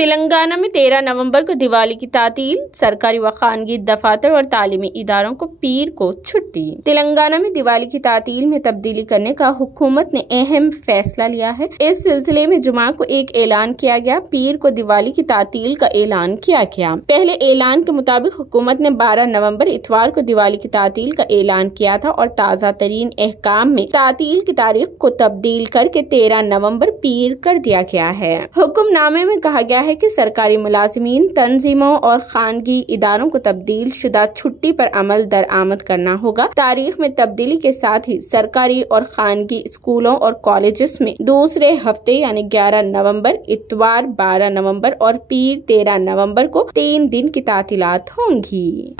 तेलंगाना में 13 नवंबर को दिवाली की तातील, सरकारी व खानगी दफातर और तालीमी इदारों को पीर को छुट्टी। तेलंगाना में दिवाली की तातील में तब्दीली करने का हुकूमत ने अहम फैसला लिया है। इस सिलसिले में जुमा को एक ऐलान किया गया, पीर को दिवाली की तातील का ऐलान किया गया। पहले ऐलान के मुताबिक हुकूमत ने 12 नवंबर इतवार को दिवाली की तातील का ऐलान किया था और ताज़ा तरीन अहकाम में तातील की तारीख को तब्दील करके 13 नवंबर पीर कर दिया गया है। हुक्मनामे में कहा गया है कि सरकारी मुलाजिमीन, तंजीमों और खानगी इदारों को तब्दील शुदा छुट्टी पर अमल दरआमद करना होगा। तारीख में तब्दीली के साथ ही सरकारी और खानगी स्कूलों और कॉलेजेस में दूसरे हफ्ते यानी 11 नवंबर, इतवार 12 नवंबर और पीर 13 नवंबर को 3 दिन की तातीलात होंगी।